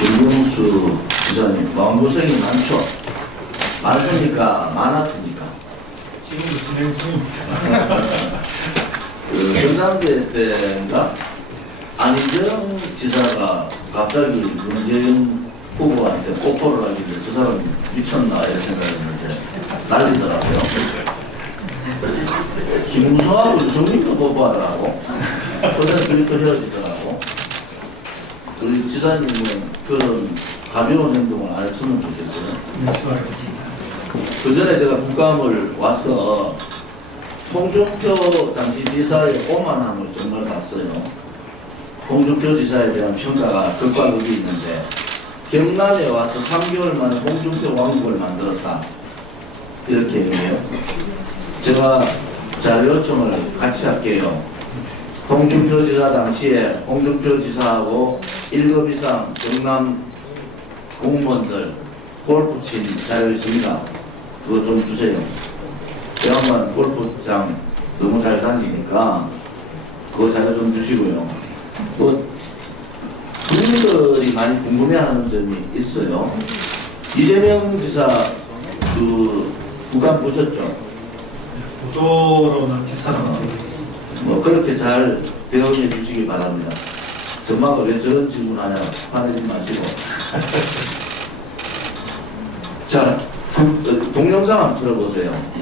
김경수 기자님, 마음고생이 많죠? 많습니까? 많았습니까? 지금도 진행 중입니다. 전당대 때인가? 안희정 지사가 갑자기 문재인 후보한테 뽀뽀를 하길래 저 사람이 미쳤나 이런 생각했는데 난리더라고요. 김무성하고 유승민도 뽀뽀하더라고. 그래서 그리고 헤어지더라고. 우리 지사님은 그런 가벼운 행동을 안 했으면 좋겠어요. 그 전에 제가 국감을 와서 홍준표 당시 지사의 오만함을 정말 봤어요. 홍준표 지사에 대한 평가가 극과 극이 있는데 경남에 와서 3개월 만에 홍준표 왕국을 만들었다. 이렇게 얘기해요. 제가 자료 요청을 같이 할게요. 홍준표 지사 당시에 홍준표 지사하고 1급 이상 경남 공무원들 골프 친 자료 있습니다. 그거 좀 주세요. 제가 골프장 너무 잘 다니니까 그거 자료 좀 주시고요. 국민들이 많이 궁금해하는 점이 있어요. 이재명 지사 그 국감 보셨죠? 보도로는 기사를 뭐 그렇게 잘 배워해 주시기 바랍니다. 전마가 왜 저런 질문하냐 화내지 마시고. 자, 동영상 한번 들어보세요.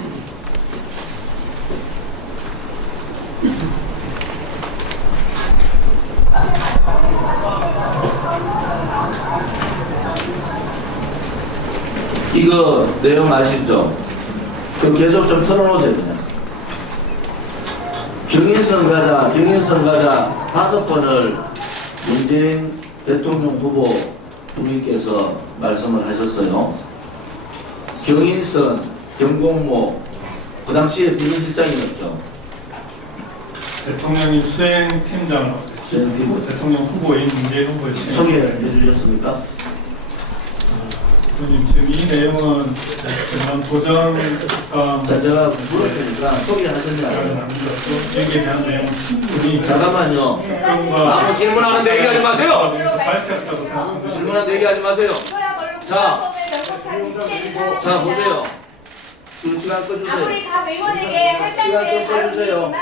이거 내용 아시죠? 그 계속 좀 틀어놓으세요 그냥. 경인선 가자 5번을 문재인 대통령 후보 분께서 말씀을 하셨어요. 경인선, 경공모, 그 당시에 비서실장이었죠. 대통령이 수행팀장, 대통령 후보인 문재인 후보의 소개해 주셨습니까? 대표님 지금 이 내용은 지난 도정국감 자, 제가 물었으니까 소개하셨냐고요. 여기에 대한 내용은 충분히 잠깐만요. 국감과 아무 질문하는데 얘기하지 마세요. 밝혔다고 생각합니다. 질문하는데 얘기하지 마세요. 자, 자 보세요. 그 시간 꺼주세요. 아무리 각 의원에게 할당된 발언이지만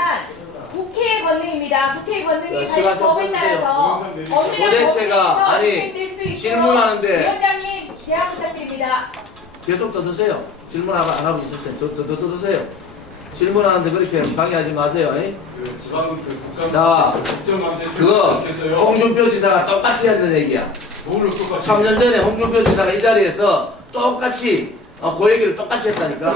국회의 권능입니다. 국회의 권능이 관련 법에 따라서 도대체가 아니 질문하는데 위원장님 제안 부탁드립니다. 계속 더 드세요. 질문 안 하고 있었어요. 더 드세요. 질문하는데 그렇게 방해하지 마세요. 그 지방 그 국감 자, 국정감사에 그거 출석했어요. 홍준표 지사가 똑같이 했는 얘기야. 뭐를 똑같이 3년 전에 홍준표 지사가 이 자리에서 똑같이 그 얘기를 똑같이 했다니까.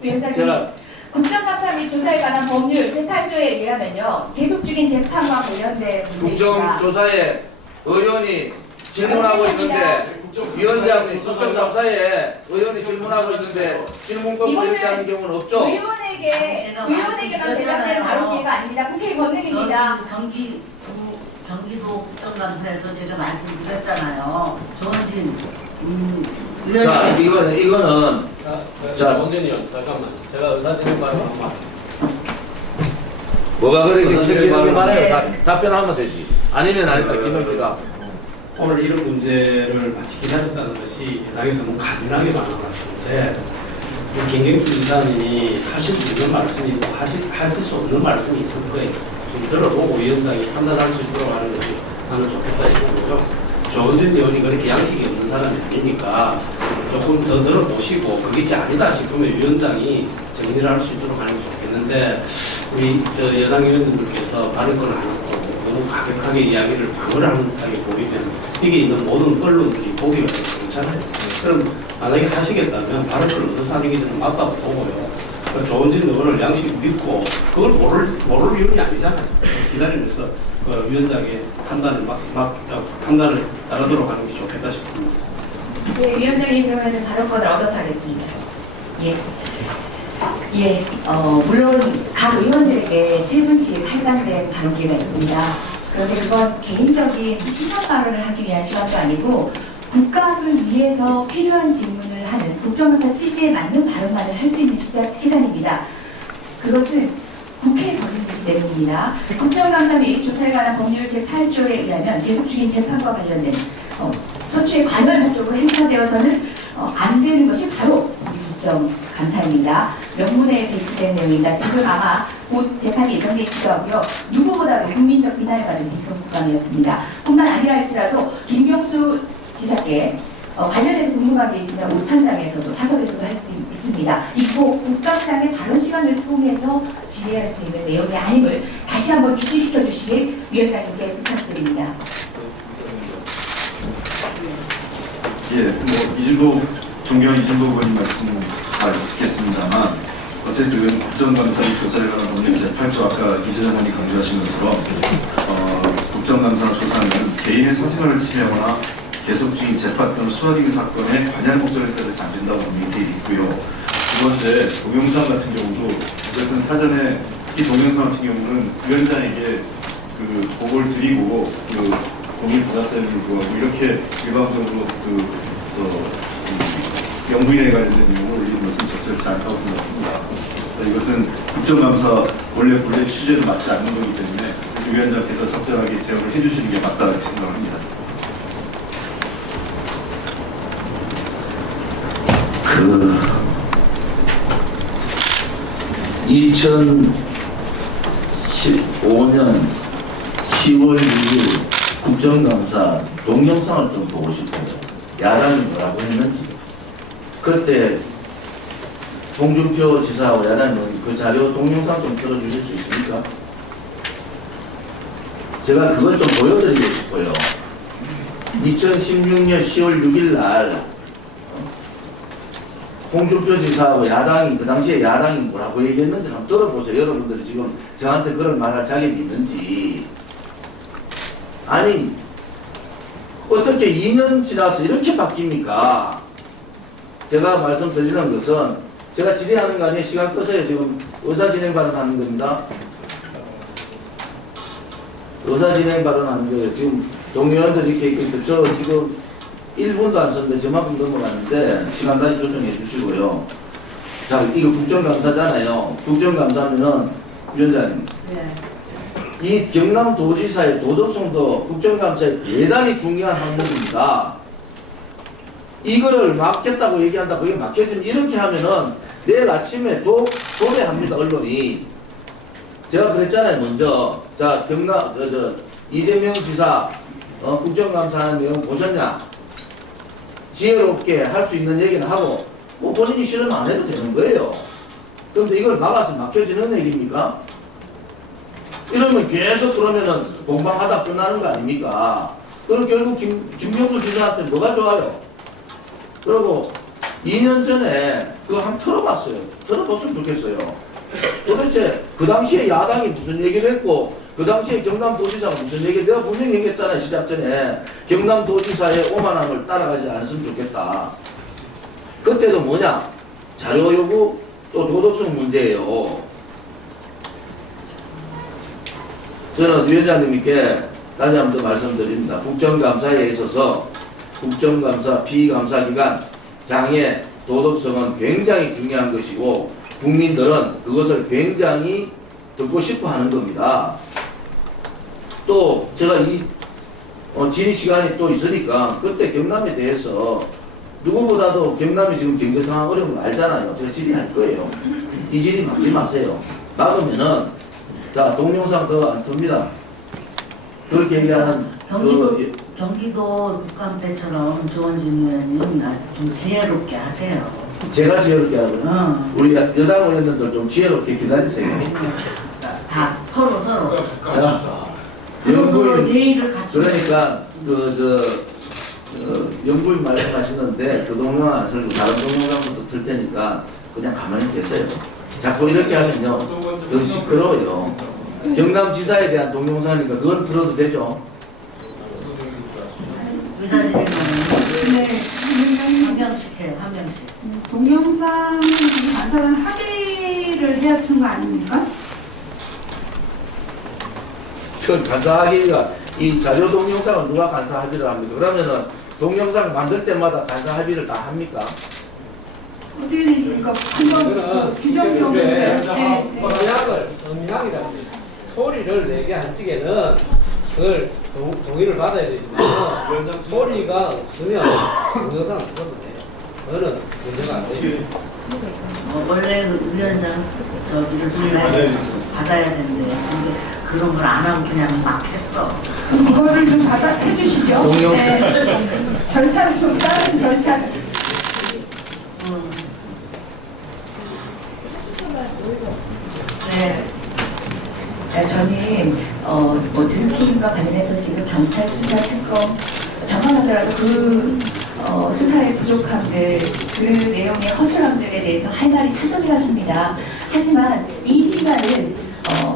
위원장님, 제가 국정감사 및 조사에 관한 법률 제8조에 의하면요 계속 중인 재판과 관련된 문제입니다. 국정조사에 의원이 질문하고 있는데 위원장님 국정감사에 의원이 질문하고 있는데 질문권 불입하는 경우는 없죠? 의원에게만 대답되는 발언기회가 아닙니다. 국회의 권능입니다. 경기도 국정감사에서 제가 말씀드렸잖아요. 조원진 자, 의원님. 이거는 자, 원장님 잠깐만 제가 의사진행 말만 뭐가 그렇게 의사진행 길게 말해요. 네. 답변하면 되지. 아니면 아니다. 김영기가. 오늘 이런 문제를 마치 기다렸다는 것이 야당에서 너무 간단하게 말씀하시는데 김경수 지사님이 하실 수 있는 말씀이 있고 하실 수 없는 말씀이 있을 거예요. 좀 들어보고 위원장이 판단할 수 있도록 하는 것이 나는 좋겠다 싶고요. 조원진 의원이 그렇게 양식이 없는 사람이 아니니까 조금 더 들어보시고 그것이 아니다 싶으면 위원장이 정리를 할 수 있도록 하는 게 좋겠는데 우리 여당 의원님들께서 발언권을 안 하고 너무 가격하게 이야기를 방어를 하는 듯하게 보이면 여기 있는 모든 언론들이 보기가 괜찮아요. 그럼 만약에 하시겠다면 발언권을 얻어서 하는 게 저는 맞다고 보고요. 조원진 의원을 양식 믿고 그걸 모를 이유는 아니잖아요. 기다리면서 위원장의 판단을 판단을 따르도록 하는 게 좋겠다 싶습니다. 네, 위원장님 그러면 발언권을 얻어서 하겠습니다. 물론 각 의원들에게 7분씩 할당된 발언기회가 있습니다. 그런데 그건 개인적인 시선 발언을 하기 위한 시간도 아니고 국감을 위해서 필요한 질문을 하는 국정감사 취지에 맞는 발언만을 할 수 있는 시간입니다. 그것은 국회의 권한이기 때문입니다. 국정감사 및 조사에 관한 법률 제8조에 의하면 계속 중인 재판과 관련된 되어서는 안 되는 것이 바로 국정감사입니다. 명문에 배치된 내용입니다. 지금 아마 곧 재판이 예정돼 있기도 하고요. 누구보다도 국민적 비난을 받은 대선 국감이었습니다. 뿐만 아니라 할지라도 김경수 지사께 관련해서 궁금한 게 있으면 오창장에서도 사석에서도 할 수 있습니다. 이고 국감장의 발언 시간을 통해서 질의할 수 있는 내용이 아님을 다시 한번 주시시켜 주시길 위원장님께 부탁드립니다. 예, 뭐 이진복 존경 이진복 의원님 말씀 잘 듣겠습니다만 어쨌든 국정감사의 조사에 관한 법령 제8조 아까 이재정 의원이 강조하신 것처럼 국정감사 조사는 개인의 사생활을 침해하거나 계속 중인 재판 또는 수사 등 사건에 관여할 목적을 있어서 안 된다고 명기돼 있고요. 두 번째, 동영상 같은 경우도 이것은 사전에 이 동영상 같은 경우는 위원장에게 그 보고를 드리고 그 동의 받았음에도 불구하고 이렇게 일방적으로 영부인에 관련된 내용을 올리는 것은 적절치 않다고 생각합니다. 그래서 이것은 국정감사 원래 취지에도 맞지 않는 거기 때문에 위원장께서 적절하게 제어를 해주시는 게 맞다고 생각합니다. 2015년 10월 6일 국정감사 동영상을 좀 보고 싶어요. 야당이 뭐라고 했는지. 그때 홍준표 지사하고 야당은 그 자료 동영상 좀 틀어주실 수 있습니까? 제가 그걸 좀 보여드리고 싶어요. 2016년 10월 6일 날 홍준표 지사하고 야당이 그 당시에 야당이 뭐라고 얘기했는지 한번 들어보세요. 여러분들이 지금 저한테 그런 말할 자격이 있는지. 아니 어떻게 2년 지나서 이렇게 바뀝니까? 제가 말씀드리는 것은 제가 질의하는 거 아니에요. 시간 끄세요. 지금 의사진행 발언하는 겁니다. 의사진행 발언하는 거예요. 지금 동의원들이 이렇게 있는데 저 지금 1분도 안 썼는데 저만큼 넘어갔는데 시간 다시 조정해 주시고요. 자, 이거 국정감사잖아요. 국정감사면은 위원장님. 네. 이 경남도지사의 도덕성도 국정감사에 대단히 중요한 항목입니다. 이거를 막겠다고 얘기한다. 그게 막혀지면 이렇게 하면은 내일 아침에 도배합니다. 언론이. 제가 그랬잖아요. 먼저. 자, 이재명 지사 국정감사하는 내용 보셨냐? 지혜롭게 할 수 있는 얘기는 하고 뭐 본인이 싫으면 안 해도 되는 거예요. 그런데 이걸 막아서 막혀지는 얘기입니까? 이러면 계속 그러면은 공방하다 끝나는 거 아닙니까? 그럼 결국 김경수 지사한테 뭐가 좋아요? 그리고 2년 전에 그거 한번 틀어봤어요. 들어봤으면 좋겠어요. 도대체 그 당시에 야당이 무슨 얘기를 했고 그 당시에 경남도지사가 무슨 얘기를 내가 분명히 얘기했잖아요. 시작 전에 경남도지사의 오만함을 따라가지 않았으면 좋겠다. 그때도 뭐냐? 자료 요구 또 도덕성 문제예요. 저는 위원장님께 다시 한 번 더 말씀드립니다. 국정감사에 있어서 국정감사 피감사기관 장의 도덕성은 굉장히 중요한 것이고 국민들은 그것을 굉장히 듣고 싶어 하는 겁니다. 또 제가 이 질의 시간이 또 있으니까 그때 경남에 대해서 누구보다도 경남이 지금 경제 상황 어려운 거 알잖아요. 제가 질의할 거예요. 이 질의 막지 마세요. 막으면은 자 동영상 더 안 틉니다. 그렇게 얘기하는 경기도 국감 때처럼 조원진 의원님 좀 지혜롭게 하세요. 제가 지혜롭게 하고요. 우리 여당 의원님들 좀 지혜롭게 기다리세요. 다 서로 자, 서로 예의를 갖추고. 그러니까 영부인 말씀하시는데 그 동영상 안 쓰고 다른 동영상부터 틀 테니까 그냥 가만히 계세요. 자꾸 이렇게 하면요 더 시끄러워요. 경남지사에 대한 동영상이니까 그건 틀어도 되죠. 의사진행은 네, 한 명씩 해요. 한 명씩. 동영상을 간사관 합의를 해야 되는 거 아닙니까? 그 간사 합의가 이 자료 동영상은 누가 간사 합의를 합니까? 그러면은 동영상 만들 때마다 간사 합의를 다 합니까? 어떻게 돼 있습니까? 한번 그 규정 좀 해주세요. 네. 음량이라고 소리를 내게 할 적에는 그걸 동의를 받아야 되지만 소리가 없으면 동영상 안 찍어도 돼요. 그거는 문제가 안 돼요. 원래 그 위원장 저기를 받아야 된대. 근데 그런 걸 안 하고 그냥 막 했어. 그럼 그거를 좀 받아해 주시죠. 동영- 네. 절차를 좀 다른 절차를. 네. 자, 저는 뭐 들킴과 관련해서 지금 경찰 수사 특검 정황하더라도 그 수사의 부족함들, 그 내용의 허술함들에 대해서 할 말이 산더미 같습니다. 하지만 이 시간은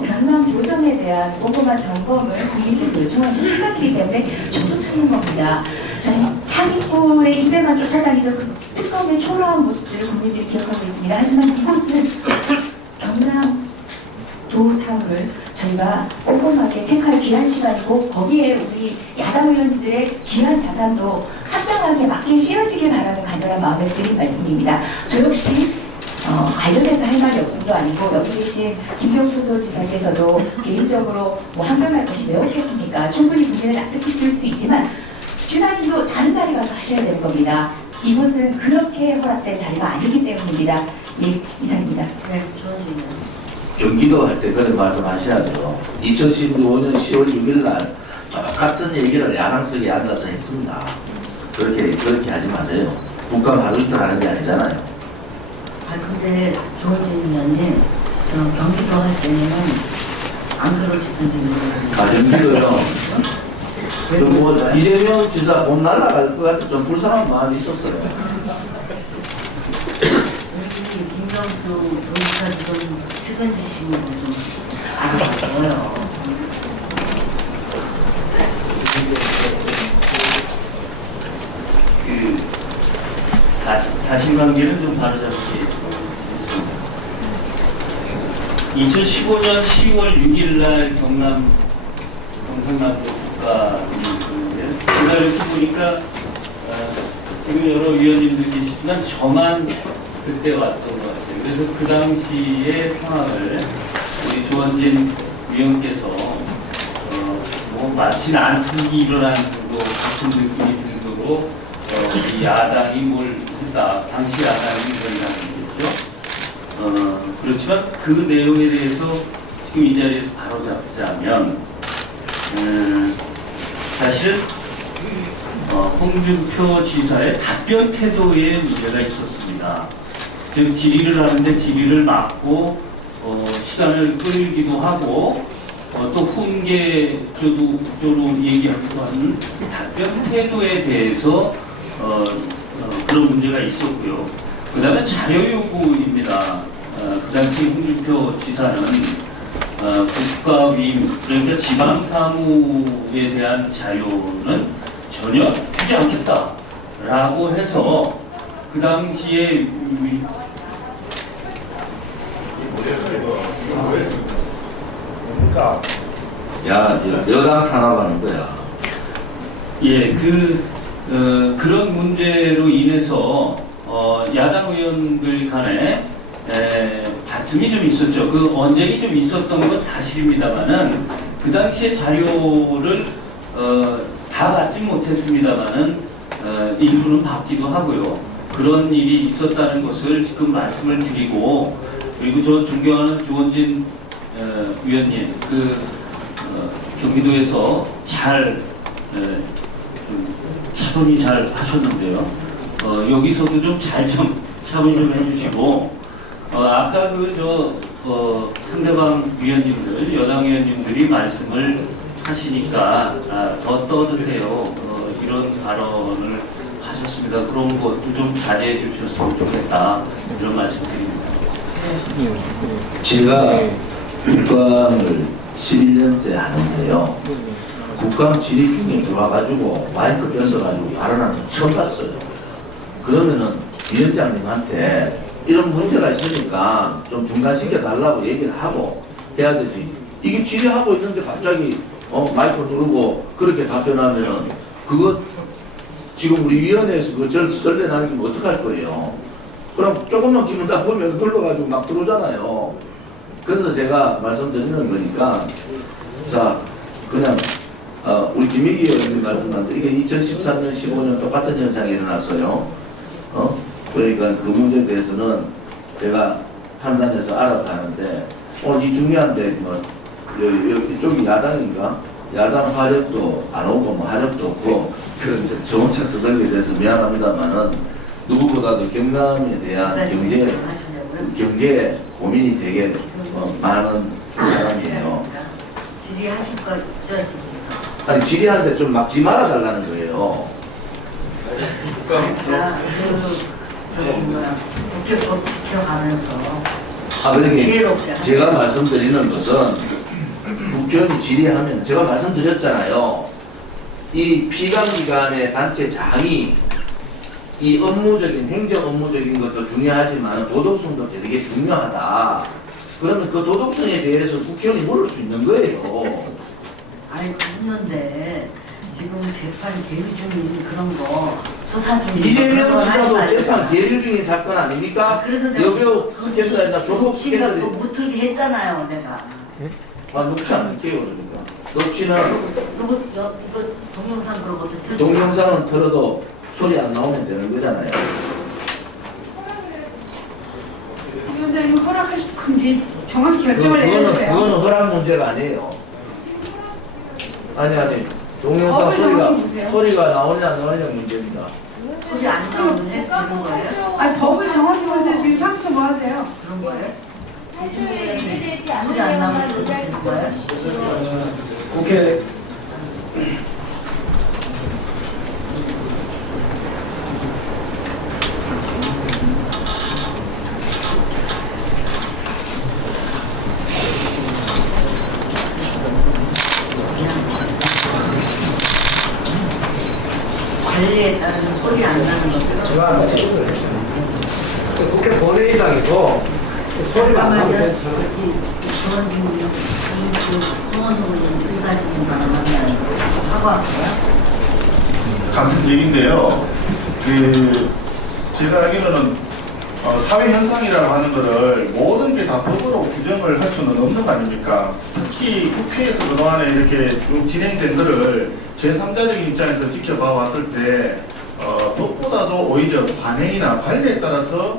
경남 도정에 대한 꼼꼼한 점검을 국민께서 요청하신 시간이기 때문에 저도 찾는 겁니다. 저는 사기꾼의 입에만 쫓아다니는 그 특검의 초라한 모습들을 국민들이 기억하고 있습니다. 하지만 이곳은 경남 도 사업을 저희가 꼼꼼하게 체크할 귀한 시간이고 거기에 우리 야당 의원들의 귀한 자산도 합당하게 맞게 씌워지길 바라는 간절한 마음에서 드린 말씀입니다. 저 역시 관련해서 할 말이 없음도 아니고 여기 계신 김경수 도지사께서도 개인적으로 뭐 항변할 것이 왜 없겠습니까? 충분히 국민을 납득시킬 수 있지만 지사님도 다른 자리 가서 하셔야 되는 겁니다. 이곳은 그렇게 허락된 자리가 아니기 때문입니다. 예, 이상입니다. 네, 주원진이요. 경기도 할 때 그런 말씀하셔야죠. 2015년 10월 6일 날 똑같은 얘기를 야당석에 앉아서 했습니다. 그렇게 하지 마세요. 국감 하루 이틀 하는 게 아니잖아요. 아 근데 조원진 의원님, 저 경기도 할 때는 안 그러시던데. 경기도요. 뭐 이재명 지사 못 날아갈 것 같아 좀 불쌍한 마음이 있었어요. 우리 김경수 도지사 지금 측은지심으로 좀 알아봐줘요. 사실관계는 좀 바로잡기. 2015년 10월 6일 날 경상남도 국감이 있었는데요. 제가 이렇게 보니까 지금 여러 위원님들 계시지만 저만 그때 왔던 것 같아요. 그래서 그 당시의 상황을 우리 조원진 위원께서 뭐 마치 난투기 일어난 정도 같은 느낌이 들 정도로 이 야당이 뭘 했다. 당시 야당이 그런 야당이겠죠. 그렇지만 그 내용에 대해서 지금 이 자리에서 바로 잡자면 사실은 홍준표 지사의 답변 태도에 문제가 있었습니다. 지금 질의를 하는데 질의를 막고 시간을 끌기도 하고 또 훈계적으로 얘기하기도 하는 답변 태도에 대해서 그런 문제가 있었고요. 그 다음에 자료 요구입니다. 그 당시 홍준표 지사는 국가위임, 그러니까 지방사무에 대한 자료는 전혀 주지 않겠다라고 해서 그 당시에 야, 여당 탄압하는 거야. 예, 그런 문제로 인해서 야당 의원들 간에 다툼이 좀 있었죠. 그 언쟁이 좀 있었던 건 사실입니다만은 그 당시에 자료를 다 받지 못했습니다만은 일부는 받기도 하고요. 그런 일이 있었다는 것을 지금 말씀을 드리고, 그리고 저 존경하는 조원진 위원님, 경기도에서 좀 차분히 잘 하셨는데요. 여기서도 좀 차분히 좀 해주시고, 아까 상대방 위원님들, 여당 위원님들이 말씀을 하시니까 더 떠드세요. 이런 발언을 하셨습니다. 그런 것도 좀 자제해 주셨으면 좋겠다. 이런 말씀 드립니다. 제가 국감을 11년째 하는데요. 국감 질의 중에 들어와가지고 마이크 뺏어가지고 발언하는 거 처음 봤어요. 그러면은 위원장님한테 이런 문제가 있으니까 좀 중단시켜 달라고 얘기를 하고 해야 되지. 이게 질의하고 있는데 갑자기 마이크 들고 그렇게 답변하면은 그거 지금 우리 위원회에서 그 전례 남기면 어떡할 거예요? 그럼 조금만 기분 나쁘면 흘러가지고 막 들어오잖아요. 그래서 제가 말씀드리는 거니까 자 그냥 우리 김민기 의원님 말씀하는데 이게 2013년, 15년 똑같은 현상이 일어났어요. 그러니까 그 문제에 대해서는 제가 판단해서 알아서 하는데 오늘 이 중요한데 뭐 이쪽이 야당인가? 야당 화력도 안 오고 뭐 화력도 없고 그런 이제 저 혼자 떠들게 돼서 미안합니다만은 누구보다도 경남에 대한 경제 고민이 되게 많은 사람이에요. 질의하실 거죠, 지금? 아니 질의하는데 좀 막지 말아달라는 거예요. 그러니까 국회법 지켜가면서 그러니까 지혜롭게 제가 말씀드리는 것은 국회의원이 질의하면 제가 말씀드렸잖아요. 이 피감기관의 단체장이 이 업무적인 행정 업무적인 것도 중요하지만 도덕성도 되게 중요하다. 그러면 그 도덕성에 대해서 국회의원이 물을 수 있는 거예요. 아니 그랬는데 지금 재판 계류 중인 그런 거 수사 중인 이재명 그런 거 하지 지사도 말고. 재판 계류 중인 사건 아닙니까? 그래서 내가 여배우 스캔들이나 조국 녹취가 스캔들이 못 틀게 했잖아요, 내가. 녹취 안 할게요. 그러니까 녹취는 이거 동영상 그런 것도 틀지 동영상은 틀어도 소리 안 나오면 되는 거잖아요. 위원장님 허락하실 건지 정확히 결정을 내려주세요. 그거는 허락 문제가 아니에요. 아니 동영상 법을 정확히 보세요. 소리가 나오냐 안 나오냐 문제입니다. 소리 안 나오면 되는 거예요? 아니 법을 정확히 보세요. 지금 상처 뭐 하세요? 그런 거예요? 유죄되지 소리 안 나오면 되는 거예요? 국회 관리에 따른 소리 안 나는 것들. 제가 국회 본회의장이고 소리가 안 나면 괜찮아요. 동원동 의사진님 바라면 사과할까요? 같은 얘기인데요. 제가 알기로는 사회 현상이라고 하는 것을 모든 게 다 법으로 규정을 할 수는 없는 거 아닙니까? 특히 국회에서 그동안에 이렇게 쭉 진행된 것을 제3자적인 입장에서 지켜봐 왔을 때 법보다도 오히려 관행이나 관리에 따라서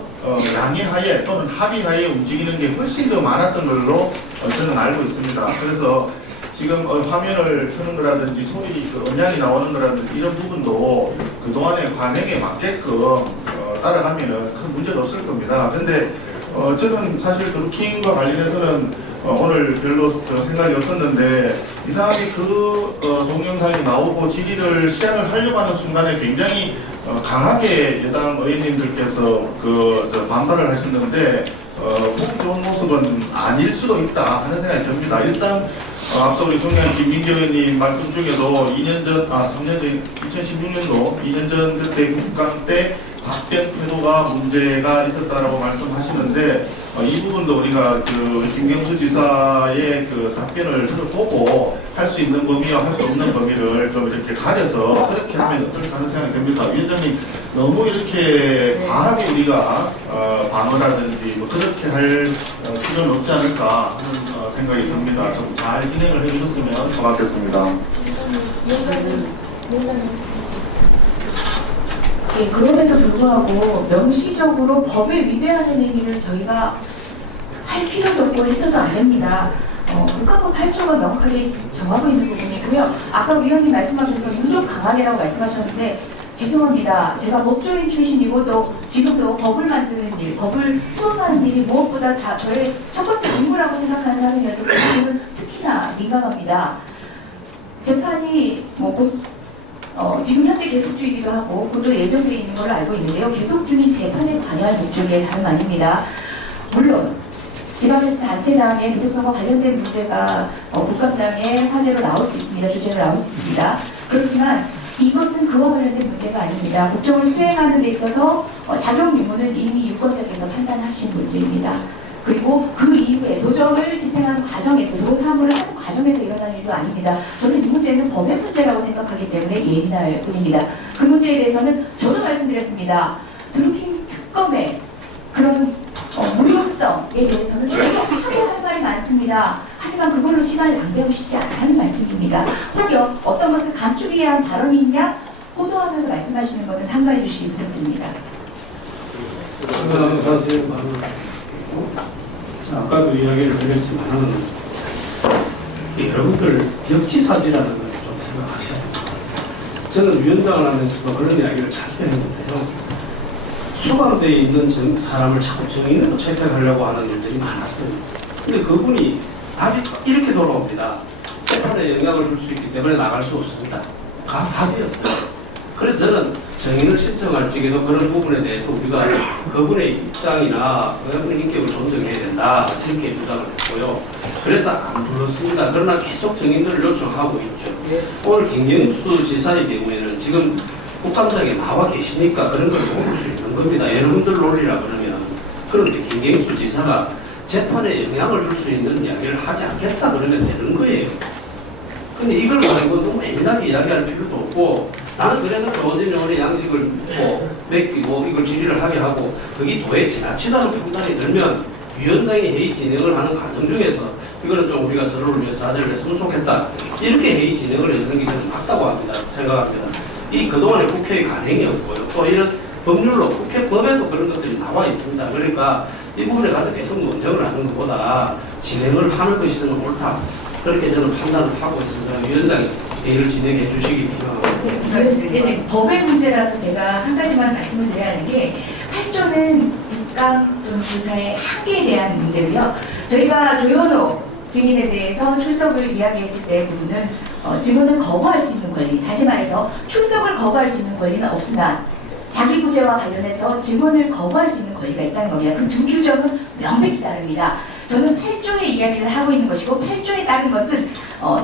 양해하에 또는 합의하에 움직이는 게 훨씬 더 많았던 걸로 저는 알고 있습니다. 그래서 지금 화면을 켜는 거라든지 소리 음량이 나오는 거라든지 이런 부분도 그동안의 관행에 맞게끔 따라가면은 큰 문제도 없을 겁니다. 근데 저는 사실 드루킹과 관련해서는 오늘 별로 생각이 없었는데 이상하게 그 동영상이 나오고 질의를 시행을 하려고 하는 순간에 굉장히 강하게 여당 의원님들께서 반발을 하셨는데 보기 좋은 모습은 아닐 수도 있다 하는 생각이 듭니다. 일단 앞서 우리 존경하는 김민기 의원님 말씀 중에도 3년 전 2016년도 2년 전 그때 국감 때 답변 태도가 문제가 있었다라고 말씀하시는데 이 부분도 우리가 김경수 지사의 답변을 보고 할 수 있는 범위와 할 수 없는 범위를 좀 이렇게 가려서 그렇게 하면 어떨까 하는 생각이 듭니다. 위원장님 너무 이렇게 과하게 우리가 방어라든지 뭐 그렇게 할 필요는 없지 않을까 하는 생각이 듭니다. 좀 잘 진행을 해주셨으면 고맙겠습니다. 예, 그럼에도 불구하고 명시적으로 법에 위배하는 행위를 저희가 할 필요도 없고 해서도 안 됩니다. 국가법 8조가 명확하게 정하고 있는 부분이고요. 아까 위원님 말씀하셔서 유독 강하게라고 말씀하셨는데 죄송합니다. 제가 법조인 출신이고 또 지금도 법을 만드는 일, 법을 수업하는 일이 무엇보다 저의 첫 번째 임무라고 생각하는 사람이어서 그 부분은 특히나 민감합니다. 재판이 지금 현재 계속 중이기도 하고 그것도 예정되어 있는 걸로 알고 있는데요. 계속 중인 재판에 관여할 목적이 다름 아닙니다. 물론 지방에서 단체장의 노동성과 관련된 문제가 국감장의 화제로 나올 수 있습니다. 주제로 나올 수 있습니다. 그렇지만 이것은 그와 관련된 문제가 아닙니다. 국정을 수행하는 데 있어서 자격 유무는 이미 유권자께서 판단하신 문제입니다. 그리고 그 이후에 노정을 집행하는 과정에서 노사무를 하는 과정에서 일어나는 일도 아닙니다. 저는 이 문제는 법의 문제라고 생각하기 때문에 예민할 뿐입니다. 그 문제에 대해서는 저도 말씀드렸습니다. 드루킹 특검의 그런 무용성에 대해서는 저희가 확인할 말이 많습니다. 하지만 그걸로 시간을 낭비하고 싶지 않다는 말씀입니다. 혹여 어떤 것을 감추기 위한 발언이 있냐? 호도하면서 말씀하시는 것은 삼가해 주시기 부탁드립니다. 사실 아까도 이야기를 드렸지만은 여러분들 역지사지라는 걸 좀 생각하셔야 됩니다. 저는 위원장을 하면서도 그런 이야기를 자주 했는데요. 수감되어 있는 사람을 자꾸 정인으로 채택하려고 하는 일들이 많았어요. 근데 그분이 답이 이렇게 돌아옵니다. 재판에 영향을 줄 수 있기 때문에 나갈 수 없습니다. 답이었어요. 그래서 저는 정인을 신청할 적에도 그런 부분에 대해서 우리가 그분의 입장이나 그분의 인격을 존중해야 된다 이렇게 주장을 했고요. 그래서 안 불렀습니다. 그러나 계속 정인들을 요청하고 있죠. 오늘 김경수 지사의 경우에는 지금 국감장에 나와 계시니까 그런 걸 모를 수 있는 겁니다. 여러분들 논리라 그러면. 그런데 김경수 지사가 재판에 영향을 줄 수 있는 이야기를 하지 않겠다 그러면 되는 거예요. 근데 이걸 가지고 너무 예민하게 이야기할 필요도 없고, 나는 그래서 조원진 의원의 양식을 맡기고 이걸 질의를 하게 하고, 그게 도에 지나치다는 판단이 들면 위원장이 회의 진행을 하는 과정 중에서 이거는 좀 우리가 서로를 위해서 자제를 했으면 좋겠다, 이렇게 회의 진행을 해주는 게 저는 맞다고 합니다. 생각합니다. 이 그동안의 국회의 관행이었고요. 또 이런 법률로 국회 법에도 그런 것들이 나와 있습니다. 그러니까 이 부분에 관해서 계속 논쟁을 하는 것보다 진행을 하는 것이 저는 옳다, 그렇게 저는 판단을 하고 있습니다. 위원장이 회의를 진행해 주시기 바랍니다. 이제 법의 문제라서 제가 한 가지만 말씀을 드려야 하는 게, 8조는 국감 또는 조사의 한계에 대한 문제고요. 저희가 조현호 증인에 대해서 출석을 이야기했을 때 부분은 증언을 거부할 수 있는 권리, 다시 말해서 출석을 거부할 수 있는 권리는 없으나 자기 부재와 관련해서 증언을 거부할 수 있는 권리가 있다는 겁니다. 그 두 규정은 명백히 다릅니다. 저는 8조의 이야기를 하고 있는 것이고, 8조에 따른 것은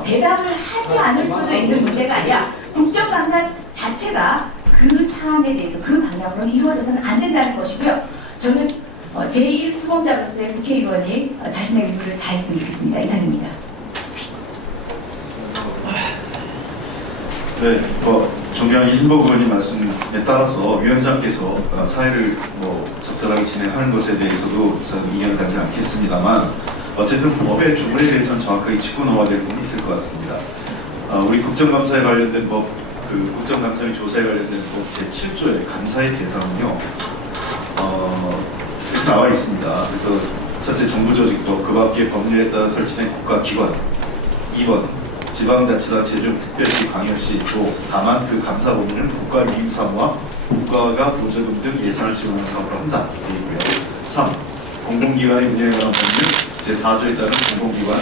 대답을 하지 않을 수도 있는 문제가 아니라 국정감사 자체가 그 사안에 대해서 그 방향으로는 이루어져서는 안 된다는 것이고요. 저는 제1수범자로서의 국회의원이 자신의 의무를 다했으면 좋겠습니다. 이상입니다. 네, 존경하는 이진복 의원님 말씀에 따라서 위원장께서 사회를 적절하게 진행하는 것에 대해서도 저는 이견을 가지 않겠습니다만, 어쨌든 법의 주문에 대해서는 정확하게 짚고 넘어야 될 부분이 있을 것 같습니다. 우리 국정감사에 관련된 법, 국정감사 및 조사에 관련된 법 제7조의 감사의 대상은요, 이렇게 나와 있습니다. 그래서 첫째, 정부조직법, 그 밖에 법률에 따라 설치된 국가기관. 2번, 지방자치단체 중 특별시, 광역시, 또 다만 그 감사 법률은 국가 유임 사무와 국가가 보조금 등 예산을 지원하는 사업을 한다. 되고요. 3. 공공기관의 운영에 관한 법률 제4조에 따른 공공기관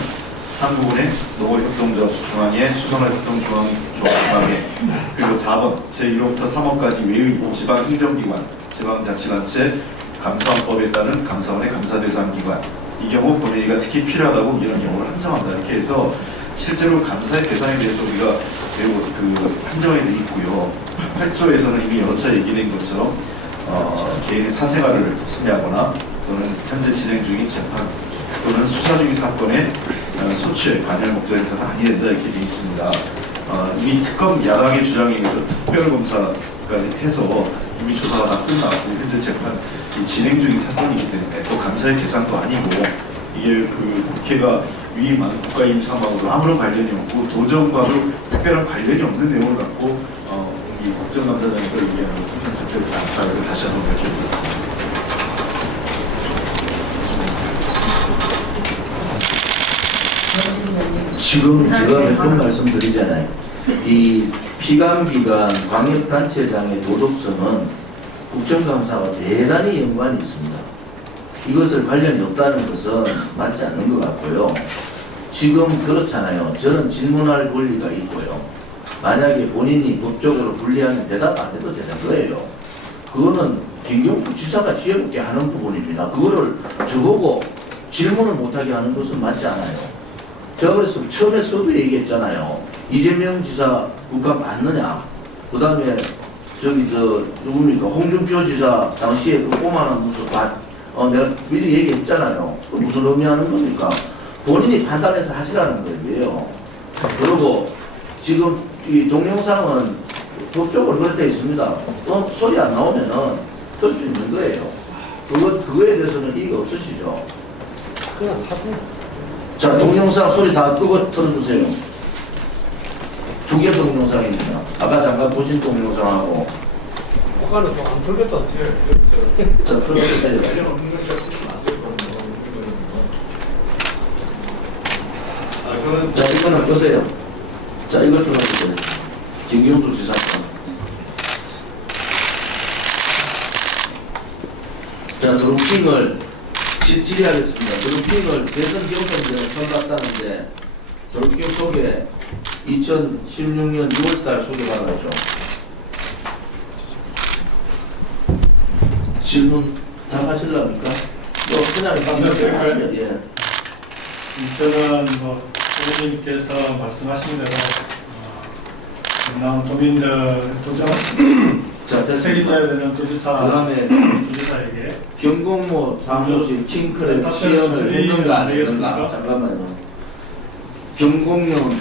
한국은행, 농업협동조합 중앙회, 수산업협동조합회. 그리고 4번 제1호부터 3호까지 외의 지방행정기관, 지방자치단체 감사원법에 따른 감사원의 감사대상기관. 이 경우 본회의가 특히 필요하다고 이런 경우를 한정한다. 이렇게 해서 실제로 감사의 대상에 대해서 우리가 매우 한정이 되어 있고요. 8조에서는 이미 여러 차례 얘기된 것처럼 개인의 사생활을 침해하거나 또는 현재 진행 중인 재판 또는 수사 중인 사건의 소추에 관여할 목적에서는 아니 된다, 이렇게 되어 있습니다. 이미 특검 야당의 주장에 의해서 특별검사까지 해서 이미 조사가 다 끝났고 현재 재판 진행 중인 사건이기 때문에 또 감사의 대상도 아니고, 이게 국회가 위임한 국가임 사무하고도 아무런 관련이 없고 도정과도 특별한 관련이 없는 내용을 갖고 이 국정감사장에서 얘기하는 것은 적절치 않다고 다시 한번 밝혀드리겠습니다. 지금 제가 몇 번 말씀드리잖아요. 이 피감기관 광역단체장의 도덕성은 국정감사와 대단히 연관이 있습니다. 이것을 관련이 없다는 것은 맞지 않는 것 같고요. 지금 그렇잖아요. 저는 질문할 권리가 있고요. 만약에 본인이 법적으로 불리하면 대답 안 해도 되는 거예요. 그거는 김경수 지사가 지혜롭게 하는 부분입니다. 그거를 저보고 질문을 못하게 하는 것은 맞지 않아요. 제가 그래서 처음에 서두 얘기했잖아요. 이재명 지사 국감 받느냐. 그 다음에 누굽니까? 홍준표 지사 당시에 그 꼬마는 무슨 내가 미리 얘기했잖아요. 무슨 의미하는 겁니까? 본인이 판단해서 하시라는 거예요. 그리고 지금 이 동영상은 법적으로 그렇게 있습니다. 소리 안 나오면은 들 수 있는 거예요. 그거에 대해서는 이의가 없으시죠? 그냥 하세요. 자, 동영상 소리 다 끄고 틀어주세요. 두 개 동영상입니다. 아까 잠깐 보신 동영상하고. 아까는 뭐안 틀겠다. 자, 틀어주세요. 자, 이거는 끄세요. 자, 이거 틀어주세요. 김경수 지사. 자, 드루킹을 질의하겠습니다. 드루킹을 대선 경선전에 처음 갔다는데 드루킹 소개 2016년 6월달 소개받았죠. 질문 다 하실랍니까? 그냥 방금 예. 저는 뭐 의원님께서 말씀하신 대로 경남 도민들 도정 자, 책임져야 되는 도지사 그다음에 도지사에게 경공모 사무실 킹크랩 시연을 했는가 안 했는가? 잠깐만요. 경공용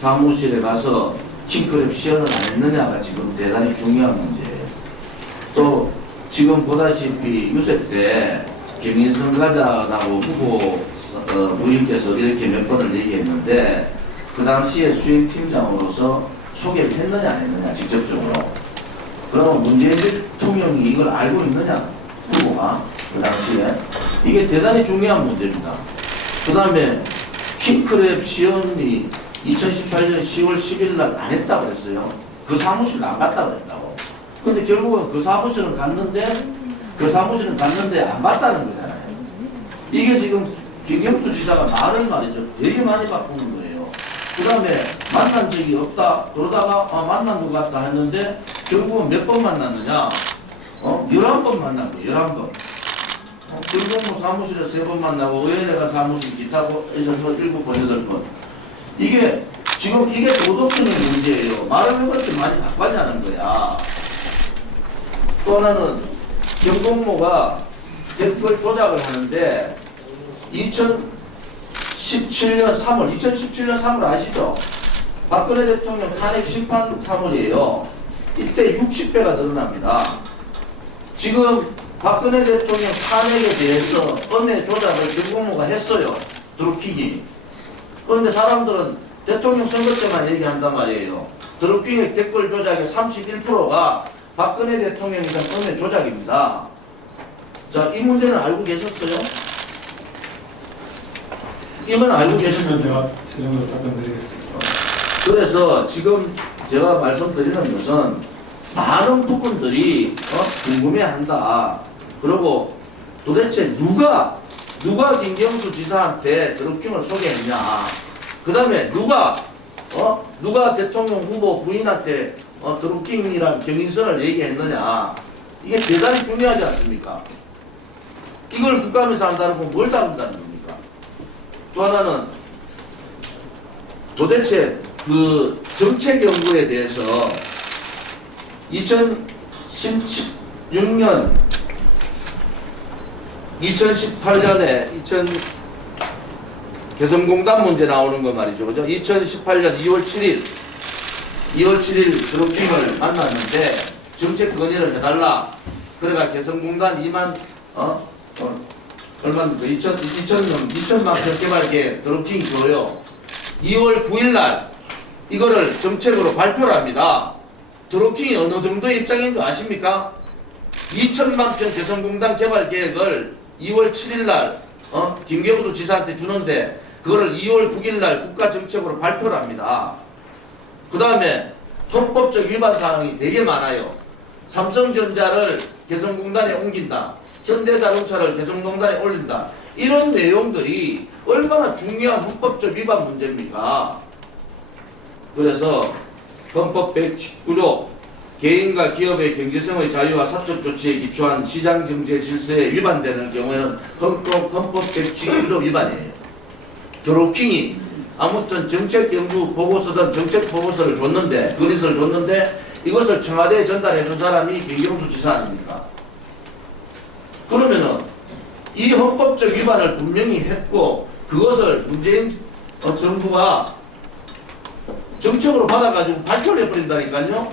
사무실에 가서 킹크랩 시연을 안 했느냐가 지금 대단히 중요한 문제예요. 또 지금 보다시피 유세 때 김인성 가자라고 후보 부인께서 이렇게 몇 번을 얘기했는데 그 당시에 수행팀장으로서 소개를 했느냐 안 했느냐 직접적으로. 그러면 문재인 대통령이 이걸 알고 있느냐 후보가 그 당시에 이게 대단히 중요한 문제입니다. 그 다음에 킹크랩 시연이 2018년 10월 10일 날 안 했다고 그랬어요. 그 사무실 안 갔다고 그랬다고. 근데 결국은 그 사무실은 갔는데 안 갔다는 거잖아요. 이게 지금 김경수 지사가 말을 말이죠. 되게 많이 바꾸는 거예요. 그 다음에 만난 적이 없다. 그러다가 만난 것 같다 했는데 결국은 몇 번 만났느냐? 11번 만난 거예요. 11번. 경공모 사무실에 3번 만나고 의회내가 사무실 기타고 해서 7번, 8번. 이게 지금 이게 도덕성의 문제예요. 말을 왜 그렇게 많이 바꿔냐는 거야. 또 하나는 경공모가 댓글 조작을 하는데 2017년 3월 아시죠? 박근혜 대통령 탄핵 심판 3월이에요. 이때 60배가 늘어납니다. 지금 박근혜 대통령 탄핵에 대해서 음해 조작을 경공모가 했어요. 드루킹이. 그런데 사람들은 대통령 선거 때만 얘기한단 말이에요. 드루킹의 댓글 조작의 31%가 박근혜 대통령에 대한 음해 조작입니다. 자, 이 문제는 알고 계셨어요? 이건 알고 계셨으면 제가 최종적으로 답변드리겠습니다. 그래서 지금 제가 말씀드리는 것은 많은 부분들이 궁금해한다. 그리고 도대체 누가 김경수 지사한테 드루킹을 소개했냐? 그 다음에 누가 대통령 후보 부인한테 드루킹이랑 경인선을 얘기했느냐? 이게 대단히 중요하지 않습니까? 이걸 국감에서 안 다루고 뭘 다룬다는 겁니까? 또 하나는 도대체 그 정책 연구에 대해서 2016년 2018년에 개성공단 문제 나오는 거 말이죠. 그죠? 2018년 2월 7일 드루킹을 만났는데 정책 건의를 해달라. 그래가 개성공단 2만 얼마입니까? 2천만 평 개발계 드루킹 줘요. 2월 9일 날 이거를 정책으로 발표를 합니다. 드루킹이 어느 정도의 입장인 줄 아십니까? 2천만 평 개성공단 개발 계획을 2월 7일 날 김경수 지사한테 주는데 그거를 2월 9일 날 국가 정책으로 발표를 합니다. 그 다음에 헌법적 위반 사항이 되게 많아요. 삼성전자를 개성공단에 옮긴다. 현대자동차를 개성공단에 올린다. 이런 내용들이 얼마나 중요한 헌법적 위반 문제입니까? 그래서 헌법 119조 개인과 기업의 경제성의 자유와 사적 조치에 기초한 시장경제 질서에 위반되는 경우에는 헌법 119조 위반이에요. 드루킹이 아무튼 정책 연구 보고서든 정책 보고서를 줬는데 그것을 줬는데 이것을 청와대에 전달해 준 사람이 김경수 지사 아닙니까? 그러면은 이 헌법적 위반을 분명히 했고 그것을 문재인 정부가 정책으로 받아가지고 발표를 해버린다니까요.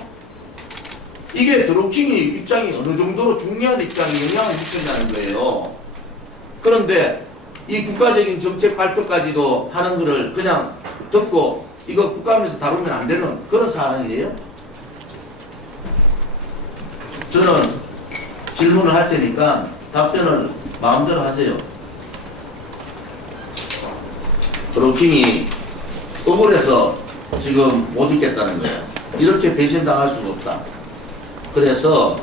이게 드루킹이 입장이 어느 정도로 중요한 입장에 영향을 미친다는 거예요. 그런데 이 국가적인 정책 발표까지도 하는 거를 그냥 듣고 이거 국감에서 다루면 안 되는 그런 상황이에요? 저는 질문을 할 테니까 답변을 마음대로 하세요. 드루킹이 억울해서 지금 못 있겠다는 거예요. 이렇게 배신당할 수가 없다. 그래서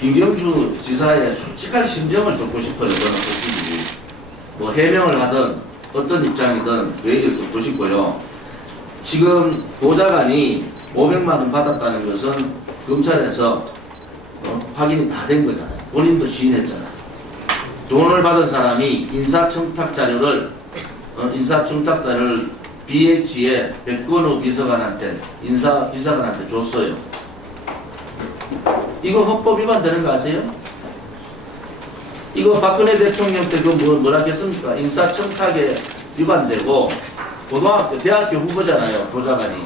김경주 지사의 솔직한 심정을 듣고 싶어요. 저는 솔직히 뭐 해명을 하든 어떤 입장이든 그 얘기를 듣고 싶고요. 지금 보좌관이 500만 원 받았다는 것은 검찰에서 확인이 다 된 거잖아요. 본인도 시인했잖아요. 돈을 받은 사람이 인사청탁 자료를 BH의 백건우 비서관한테 비서관한테 줬어요. 이거 헌법 위반 되는 거 아세요? 이거 박근혜 대통령 때 뭐라 했습니까? 인사청탁에 위반되고 고등학교, 대학교 후보잖아요. 보좌관이.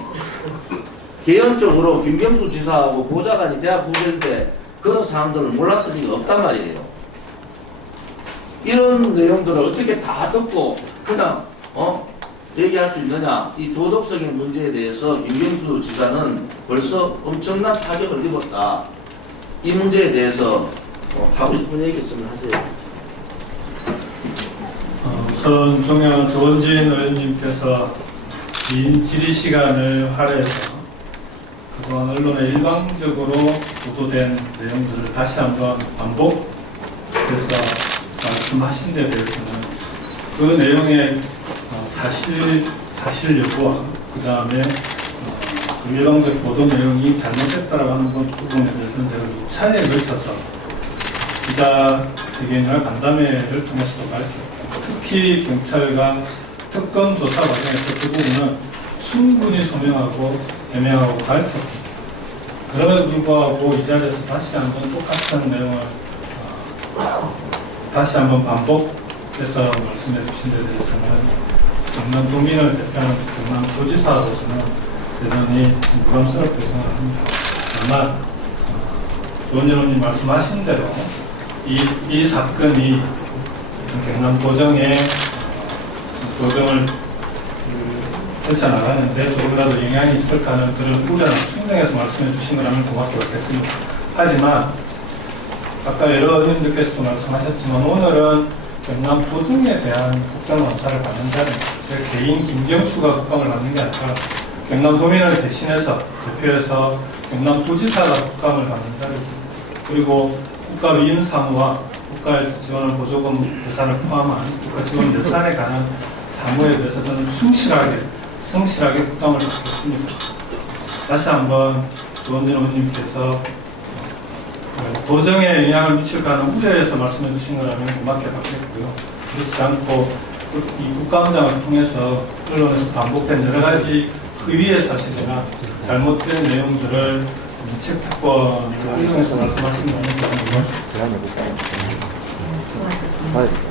개연적으로 김경수 지사하고 보좌관이 대학 후배인데 그런 사람들을 몰랐을 리가 없단 말이에요. 이런 내용들을 어떻게 다 듣고 그냥 얘기할 수 있느냐. 이 도덕적인 문제에 대해서 김경수 지사는 벌써 엄청난 타격을 입었다. 이 문제에 대해서 하고 싶은 얘기 있으면 하세요. 우선 존경하는 조원진 의원님께서 긴 질의 시간을 할애해서 그동안 언론에 일방적으로 보도된 내용들을 다시 한번 반복해서 말씀하신 데 대해서는 그 내용의 사실 여부와 그 다음에 그 일방적 보도 내용이 잘못됐다라고 하는 부분에 대해서는 제가 2차례에 걸쳐서 기자회견이나 간담회를 통해서도 밝혔고 특히 경찰과 특검 조사 과정에서 그 부분은 충분히 소명하고 해명하고 밝혔습니다. 그럼에도 불구하고 이 자리에서 다시 한번 똑같은 내용을 다시 한번 반복해서 말씀해 주신 데 대해서는 경남 도민을 대표하는 경남도지사로서는 대단히 부담스럽게 생각합니다. 다만 조원 의원님 말씀하신 대로 이 사건이 경남도정의 조정을 펼쳐나가는데 조금이라도 영향이 있을까 하는 그런 우려나 충정해서 말씀해 주신 거라면 고맙게 받겠습니다. 하지만 아까 여러 의원님들께서도 말씀하셨지만 오늘은 경남도정에 대한 국정감사를 받는 자리입니다. 개인 김경수가 국감을 받는 게 아니라 경남도민을 대신해서 대표해서 경남도지사가 국감을 받는 자리입니다. 그리고 국가위임 사무와 국가에서 지원하는 보조금 예산을 포함한 국가 지원 예산에 관한 사무에 대해서 저는 성실하게 국감을 받겠습니다. 다시 한번 조원진 의원님께서 도정에 영향을 미칠까 하는 우려에서 말씀해 주신 거라면 고맙게 받겠고요. 그렇지 않고 이 국감장을 통해서 언론에서 반복된 여러 가지 의위의 사실이나 잘못된 내용들을 책 특권을 활용해서 말씀하신 거는 수고하셨습니다.